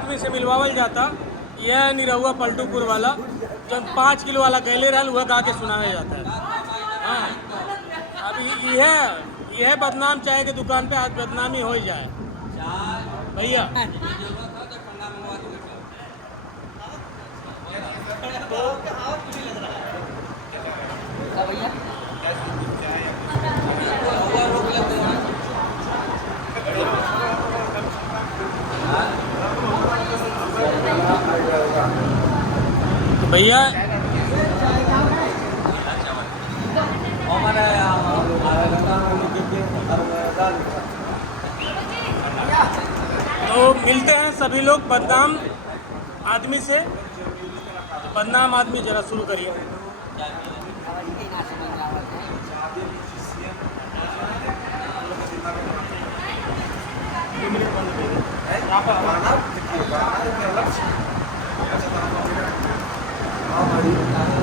आदमी से मिलवावल जाता, यह निरहुआ पलटूपुर वाला जब 5 किलो वाला गैले रहल वह गा के सुनाया जाता है। हाँ, अब यह बदनाम चाहे कि दुकान पे आज बदनामी हो ही जाए भैया। तो भैया तो मिलते हैं सभी लोग बदनाम आदमी से। बदनाम आदमी जरा शुरू करिए। हाँ